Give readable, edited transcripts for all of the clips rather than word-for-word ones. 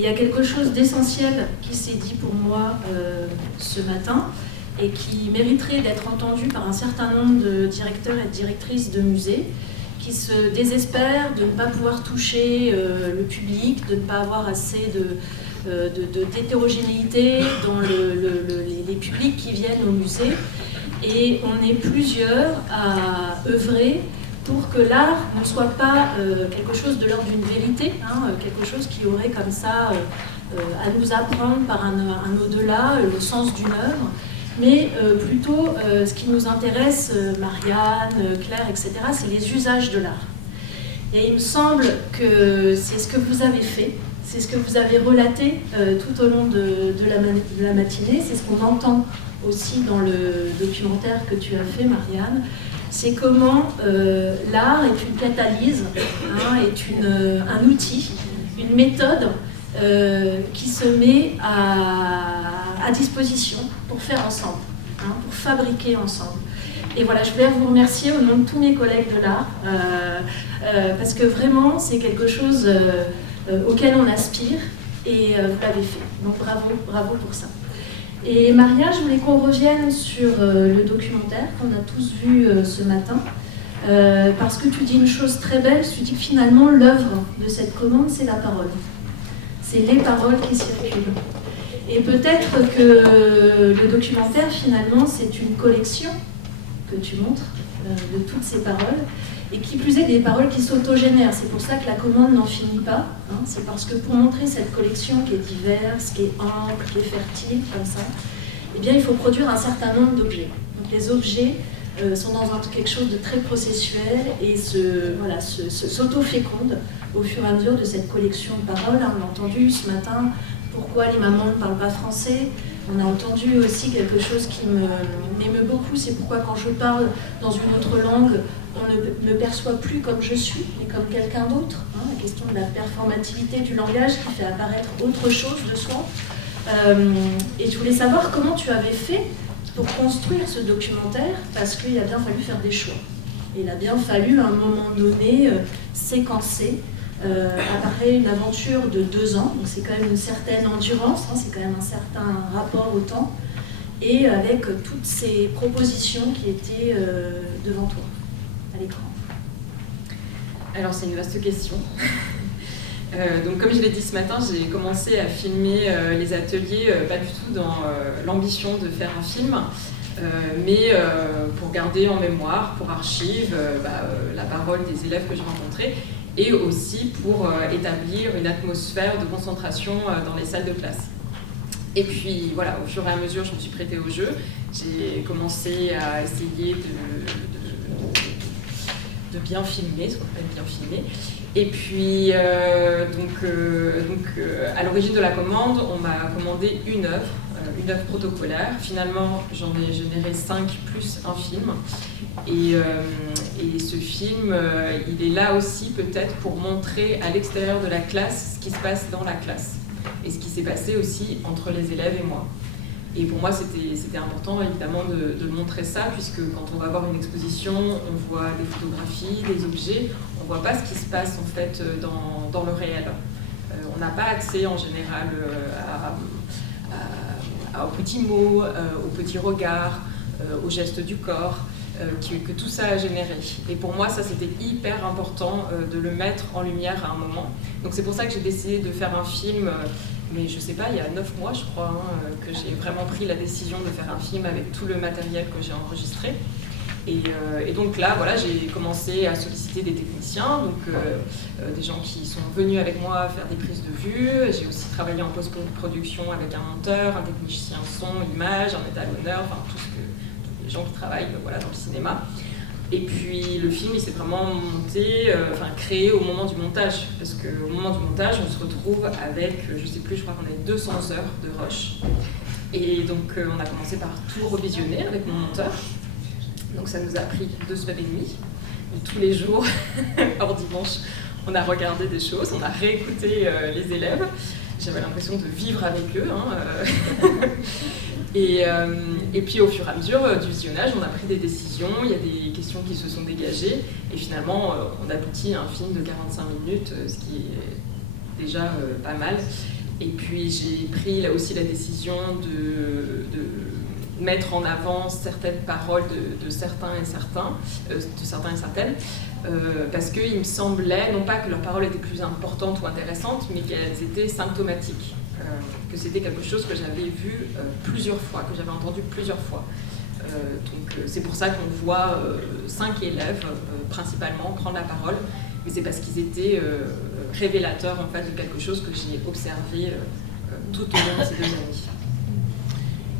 il y a quelque chose d'essentiel qui s'est dit pour moi ce matin et qui mériterait d'être entendu par un certain nombre de directeurs et de directrices de musées qui se désespèrent de ne pas pouvoir toucher le public, de ne pas avoir assez d'hétérogénéité dans les publics qui viennent au musée. Et on est plusieurs à œuvrer pour que l'art ne soit pas quelque chose de l'ordre d'une vérité, quelque chose qui aurait comme ça à nous apprendre par un au-delà, le sens d'une œuvre, mais plutôt ce qui nous intéresse, Marianne, Claire, etc., c'est les usages de l'art. Et il me semble que c'est ce que vous avez fait, c'est ce que vous avez relaté tout au long de la matinée, c'est ce qu'on entend aussi dans le documentaire que tu as fait, Marianne, c'est comment l'art est une catalyse, est un outil, une méthode qui se met à disposition pour faire ensemble, pour fabriquer ensemble. Et voilà, je voulais vous remercier au nom de tous mes collègues de l'art, parce que vraiment, c'est quelque chose auquel on aspire, et vous l'avez fait. Donc bravo pour ça. Et Maria, je voulais qu'on revienne sur le documentaire qu'on a tous vu ce matin, parce que tu dis une chose très belle, tu dis que finalement l'œuvre de cette commande, c'est la parole. C'est les paroles qui circulent. Et peut-être que le documentaire, finalement, c'est une collection que tu montres de toutes ces paroles, et qui plus est des paroles qui s'autogénèrent. C'est pour ça que la commande n'en finit pas. C'est parce que pour montrer cette collection qui est diverse, qui est ample, qui est fertile, comme ça, eh bien, il faut produire un certain nombre d'objets. Donc les objets sont dans quelque chose de très processuel et s'auto-fécondent au fur et à mesure de cette collection de paroles. On a entendu ce matin pourquoi les mamans ne parlent pas français. On a entendu aussi quelque chose qui m'émeut beaucoup, c'est pourquoi quand je parle dans une autre langue, on ne me perçoit plus comme je suis, mais comme quelqu'un d'autre. La question de la performativité du langage qui fait apparaître autre chose de soi. Et je voulais savoir comment tu avais fait pour construire ce documentaire, parce qu'il a bien fallu faire des choix. Et il a bien fallu, à un moment donné, séquencer. Apparaît une aventure de 2 ans, donc c'est quand même une certaine endurance, c'est quand même un certain rapport au temps, et avec toutes ces propositions qui étaient devant toi, à l'écran. Alors c'est une vaste question. Donc comme je l'ai dit ce matin, j'ai commencé à filmer les ateliers, pas du tout dans l'ambition de faire un film, mais pour garder en mémoire, pour archive, la parole des élèves que j'ai rencontrés, et aussi pour établir une atmosphère de concentration dans les salles de classe. Et puis voilà, au fur et à mesure, je me suis prêtée au jeu. J'ai commencé à essayer de bien filmer, ce qu'on appelle bien filmer. Et puis, à l'origine de la commande, on m'a commandé une œuvre protocolaire. Finalement, j'en ai généré 5 plus un film. Et ce film, il est là aussi peut-être pour montrer à l'extérieur de la classe ce qui se passe dans la classe. Et ce qui s'est passé aussi entre les élèves et moi. Et pour moi, c'était important évidemment de montrer ça, puisque quand on va voir une exposition, on voit des photographies, des objets, on ne voit pas ce qui se passe en fait dans le réel. On n'a pas accès en général aux petits mots, aux petits regards, aux gestes du corps, que tout ça a généré. Et pour moi, ça c'était hyper important de le mettre en lumière à un moment. Donc c'est pour ça que j'ai décidé de faire un film, mais je sais pas, il y a 9 mois je crois, que j'ai vraiment pris la décision de faire un film avec tout le matériel que j'ai enregistré. Et donc là, voilà, j'ai commencé à solliciter des techniciens, donc des gens qui sont venus avec moi faire des prises de vue. J'ai aussi travaillé en post-production avec un monteur, un technicien son, image, un étalonneur, enfin tous les gens qui travaillent dans le cinéma. Et puis le film, il s'est vraiment créé au moment du montage, parce qu'au moment du montage, on se retrouve avec, je sais plus, je crois qu'on a 200 heures de rush. Et donc on a commencé par tout revisionner avec mon monteur. Donc ça nous a pris 2 semaines et demie. Et tous les jours, hors dimanche, on a regardé des choses, on a réécouté les élèves. J'avais l'impression de vivre avec eux. Et puis au fur et à mesure du visionnage, on a pris des décisions, il y a des questions qui se sont dégagées. Et finalement, on aboutit à un film de 45 minutes, ce qui est déjà pas mal. Et puis j'ai pris là aussi la décision de mettre en avant certaines paroles de certains et certaines, parce qu'il me semblait, non pas que leurs paroles étaient plus importantes ou intéressantes, mais qu'elles étaient symptomatiques, que c'était quelque chose que j'avais vu plusieurs fois, que j'avais entendu plusieurs fois. Donc c'est pour ça qu'on voit 5 élèves principalement prendre la parole, mais c'est parce qu'ils étaient révélateurs en fait de quelque chose que j'ai observé tout au long de ces 2 années.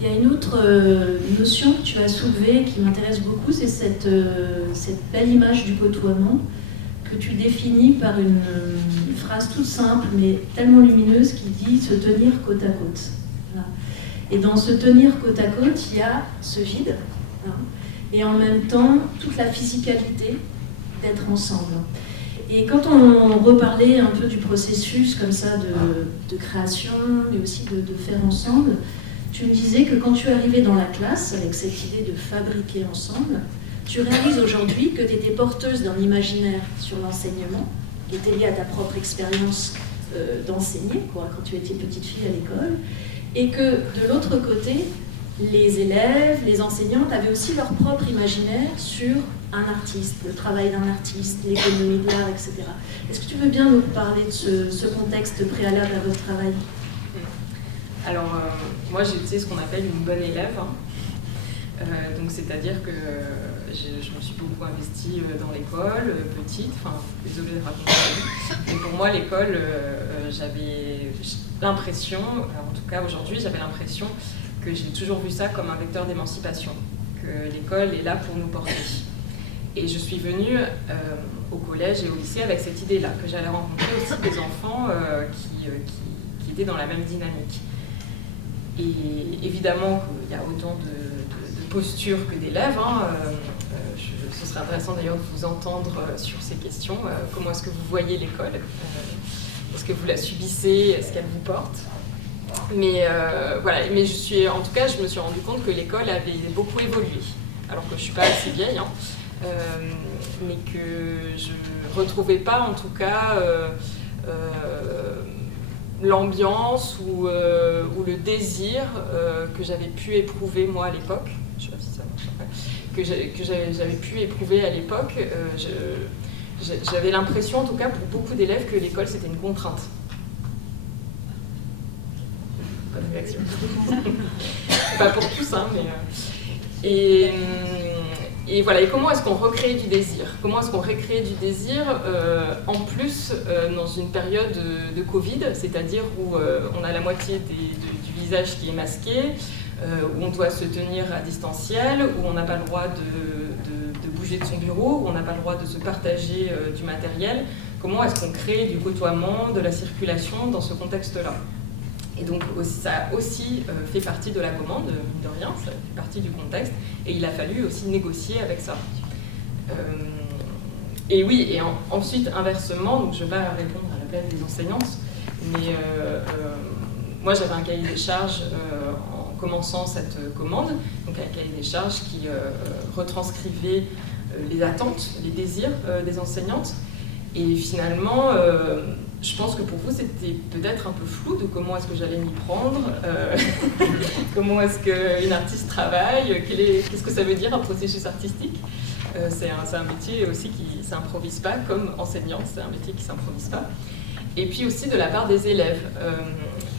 Il y a une autre notion que tu as soulevée qui m'intéresse beaucoup, c'est cette belle image du côtoiement que tu définis par une phrase toute simple mais tellement lumineuse qui dit « se tenir côte à côte ». Voilà. Et dans se tenir côte à côte, il y a ce vide, hein, et en même temps toute la physicalité d'être ensemble. Et quand on reparlait un peu du processus comme ça de création, mais aussi de faire ensemble, tu me disais que quand tu arrivais dans la classe avec cette idée de fabriquer ensemble, tu réalises aujourd'hui que tu étais porteuse d'un imaginaire sur l'enseignement qui était lié à ta propre expérience d'enseigner, quand tu étais petite fille à l'école, et que de l'autre côté, les élèves, les enseignantes avaient aussi leur propre imaginaire sur un artiste, le travail d'un artiste, l'économie de l'art, etc. Est-ce que tu veux bien nous parler de ce contexte préalable à votre travail ? Alors, moi j'ai été ce qu'on appelle une bonne élève, hein. Donc c'est-à-dire que je me suis beaucoup investie dans l'école, petite, enfin désolée de raconter ça, mais pour moi l'école, j'avais l'impression, en tout cas aujourd'hui j'avais l'impression que j'ai toujours vu ça comme un vecteur d'émancipation, que l'école est là pour nous porter. Et je suis venue au collège et au lycée avec cette idée-là, que j'allais rencontrer aussi des enfants qui étaient dans la même dynamique. Et évidemment qu'il y a autant de postures que d'élèves, hein. Ce serait intéressant d'ailleurs de vous entendre sur ces questions. Comment est-ce que vous voyez l'école? Est-ce que vous la subissez? Est-ce qu'elle vous porte? Mais voilà, mais en tout cas, je me suis rendu compte que l'école avait beaucoup évolué, alors que je ne suis pas assez vieille, hein, mais que je ne retrouvais pas en tout cas l'ambiance ou le désir que j'avais pu éprouver moi à l'époque. Je sais pas si ça marche, que j'avais pu éprouver à l'époque. J'avais l'impression, en tout cas pour beaucoup d'élèves, que l'école c'était une contrainte. Pas de réaction. Pas pour tous, hein, mais... Et voilà, et comment est-ce qu'on recrée du désir? Comment est-ce qu'on recrée du désir en plus dans une période de Covid, c'est-à-dire où on a la moitié du visage qui est masqué, où on doit se tenir à distanciel, où on n'a pas le droit de bouger de son bureau, où on n'a pas le droit de se partager du matériel? Comment est-ce qu'on crée du côtoiement, de la circulation dans ce contexte-là? Et donc ça a aussi fait partie de la commande, mine de rien, ça fait partie du contexte, et il a fallu aussi négocier avec ça. Et oui, et ensuite inversement, donc je ne vais pas répondre à l'appel des enseignantes, mais moi j'avais un cahier des charges en commençant cette commande, donc un cahier des charges qui retranscrivait les attentes, les désirs des enseignantes, et finalement, je pense que pour vous, c'était peut-être un peu flou de comment est-ce que j'allais m'y prendre, comment est-ce qu'une artiste travaille, qu'est-ce que ça veut dire un processus artistique. C'est un métier aussi qui ne s'improvise pas, comme enseignante, c'est un métier qui ne s'improvise pas. Et puis aussi de la part des élèves.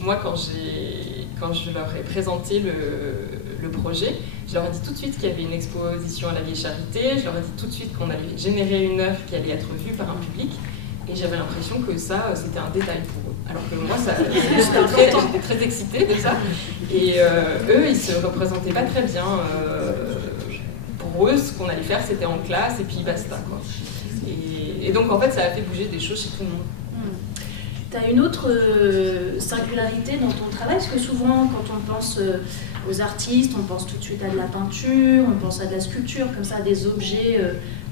Moi, quand je leur ai présenté le projet, je leur ai dit tout de suite qu'il y avait une exposition à la Vieille Charité, je leur ai dit tout de suite qu'on allait générer une œuvre qui allait être vue par un public. Et j'avais l'impression que ça, c'était un détail pour eux. Alors que moi, j'étais très excitée de ça. Et eux, ils ne se représentaient pas très bien. Pour eux, ce qu'on allait faire, c'était en classe et puis basta, quoi. Et donc, en fait, ça a fait bouger des choses chez tout le monde. Tu as une autre singularité dans ton travail, parce que souvent, quand on pense aux artistes, on pense tout de suite à de la peinture, on pense à de la sculpture, comme ça, à des objets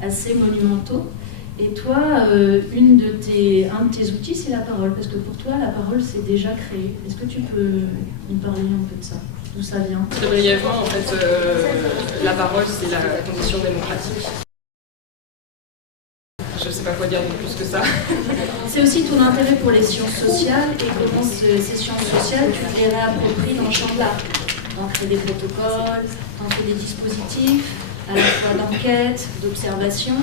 assez monumentaux. Et toi, un de tes outils, c'est la parole, parce que pour toi, la parole, c'est déjà créé. Est-ce que tu peux nous parler un peu de ça? D'où ça vient? Très brièvement, en fait, la parole, c'est la condition démocratique. Je ne sais pas quoi dire de plus que ça. c'est aussi tout l'intérêt pour les sciences sociales et comment ces sciences sociales, tu les réappropries dans le champ de l'art. T'en crées des protocoles, t'en fais des dispositifs, à la fois d'enquête, d'observation.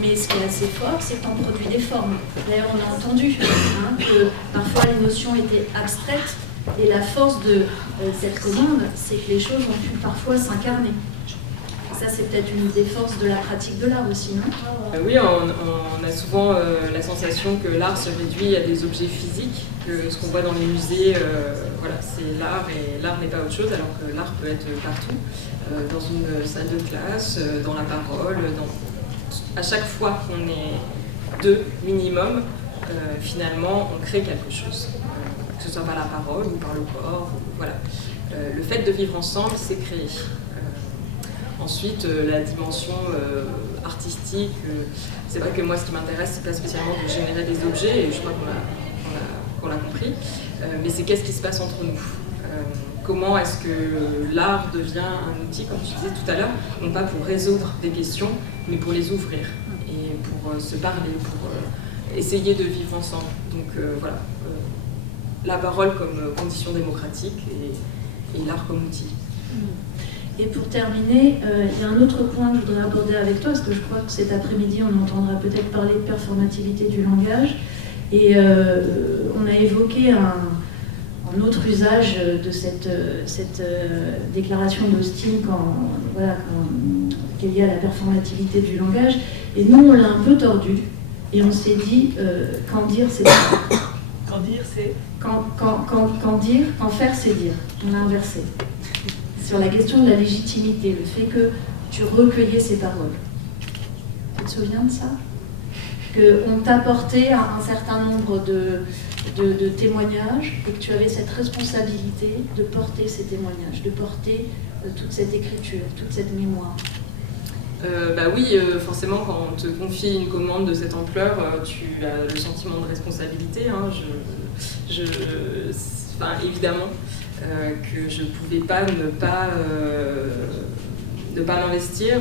Mais ce qui est assez fort, c'est que t'en produis des formes. D'ailleurs, on a entendu que parfois les notions étaient abstraites. Et la force de cette commande, c'est que les choses ont pu parfois s'incarner. Ça, c'est peut-être une des forces de la pratique de l'art aussi, non ? Oui, on a souvent la sensation que l'art se réduit à des objets physiques, que ce qu'on voit dans les musées, voilà, c'est l'art et l'art n'est pas autre chose, alors que l'art peut être partout, dans une salle de classe, dans la parole, à chaque fois qu'on est deux minimum, finalement, on crée quelque chose. Que ce soit par la parole ou par le corps, voilà. Le fait de vivre ensemble, c'est créer. Ensuite, la dimension artistique, c'est vrai que moi, ce qui m'intéresse, c'est pas spécialement de générer des objets, et je crois qu'on l'a compris, mais c'est qu'est-ce qui se passe entre nous. Comment est-ce que l'art devient un outil, comme je disais tout à l'heure, non pas pour résoudre des questions, mais pour les ouvrir, et pour se parler, pour essayer de vivre ensemble. Donc voilà. La parole comme condition démocratique et l'art comme outil. Et pour terminer, il y a un autre point que je voudrais aborder avec toi, parce que je crois que cet après-midi, on entendra peut-être parler de performativité du langage. Et on a évoqué un autre usage de cette déclaration d'Austin qui est liée à la performativité du langage. Et nous, on l'a un peu tordu, et on s'est dit, quand dire, c'est dire. Quand dire, c'est quand faire, c'est dire. On a inversé. Sur la question de la légitimité, le fait que tu recueillais ces paroles. Tu te souviens de ça ? Qu'on t'apportait un certain nombre de témoignages et que tu avais cette responsabilité de porter ces témoignages, de porter toute cette écriture, toute cette mémoire. Oui, forcément, quand on te confie une commande de cette ampleur, tu as le sentiment de responsabilité. Évidemment que je ne pouvais pas ne pas m'investir,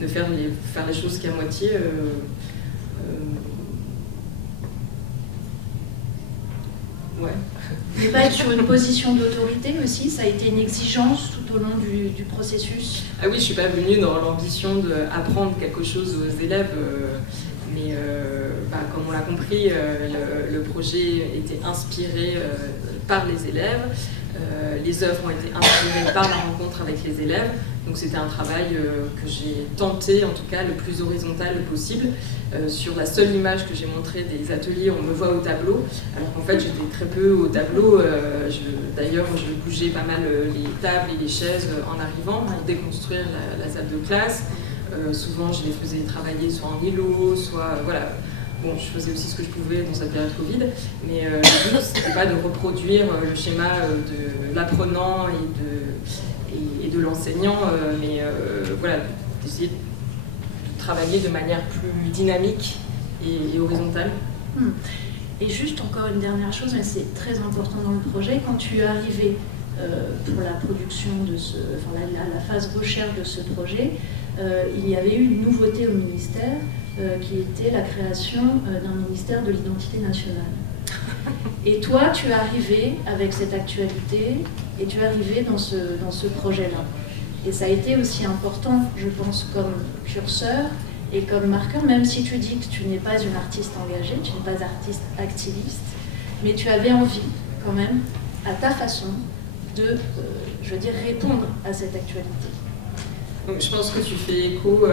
ne faire les choses qu'à moitié. Ouais. Ne pas être sur une position d'autorité aussi, ça a été une exigence tout au long du processus. Ah oui, je ne suis pas venue dans l'ambition d'apprendre quelque chose aux élèves, mais comme on l'a compris, le projet était inspiré par les élèves, les œuvres ont été inspirées par la rencontre avec les élèves, donc c'était un travail que j'ai tenté, en tout cas le plus horizontal possible. Sur la seule image que j'ai montrée des ateliers, on me voit au tableau, alors qu'en fait j'étais très peu au tableau. D'ailleurs, je bougeais pas mal les tables et les chaises en arrivant pour déconstruire la salle de classe. Souvent, je les faisais travailler soit en îlot, soit voilà. Bon, je faisais aussi ce que je pouvais dans cette période Covid, mais le but, c'était pas de reproduire le schéma de l'apprenant et de l'enseignant, mais voilà, d'essayer de travailler de manière plus dynamique et horizontale. Et juste encore une dernière chose, mais c'est très important dans le projet, quand tu es arrivé pour la production de la phase recherche de ce projet, il y avait eu une nouveauté au ministère qui était la création d'un ministère de l'identité nationale. Et toi, tu es arrivé avec cette actualité et tu es arrivé dans ce projet-là. Et ça a été aussi important, je pense, comme curseur et comme marqueur, même si tu dis que tu n'es pas une artiste engagée, tu n'es pas artiste activiste, mais tu avais envie, quand même, à ta façon, de, répondre à cette actualité. Donc, je pense que tu fais écho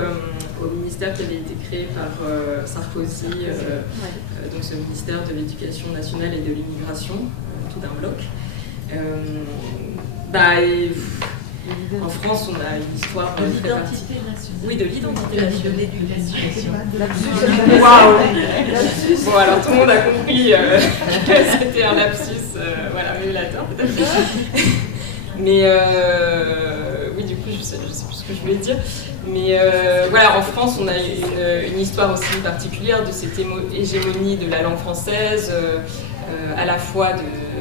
au ministère qui avait été créé par Sarkozy, donc ce ministère de l'Éducation nationale et de l'immigration, tout d'un bloc. En France, on a une histoire de l'identité nationale. Oui, de l'identité nationale. De l'éducation. Waouh. Bon, alors tout le monde a compris que c'était un lapsus, révélateur peut-être. Mais oui, du coup, je sais plus ce que je voulais dire. Mais en France, on a une histoire aussi particulière de cette hégémonie de la langue française, à la fois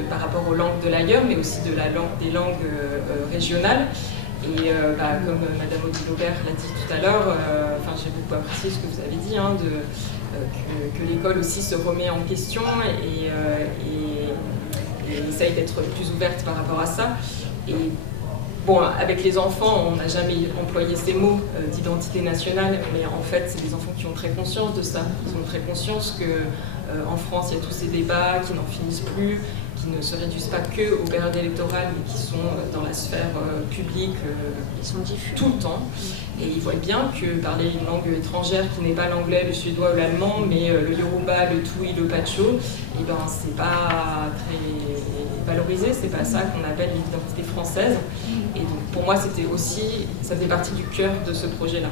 par rapport aux langues de l'ailleurs, mais aussi des langues régionales. Et comme Madame Odile Aubert l'a dit tout à l'heure, j'ai beaucoup apprécié ce que vous avez dit, hein, que l'école aussi se remet en question et essaye d'être plus ouverte par rapport à ça. Et bon, avec les enfants, on n'a jamais employé ces mots d'identité nationale, mais en fait, c'est des enfants qui ont très conscience de ça. Ils ont très conscience qu'en France, il y a tous ces débats qui n'en finissent plus, qui ne se réduisent pas que aux périodes électorales, mais qui sont dans la sphère publique Ils sont diffus tout le temps. Et ils voient bien que parler une langue étrangère qui n'est pas l'anglais, le suédois ou l'allemand, mais le yoruba, le tui, le pacho, et ben c'est pas très valorisé, c'est pas ça qu'on appelle l'identité française. Et donc pour moi, c'était aussi, ça faisait partie du cœur de ce projet-là.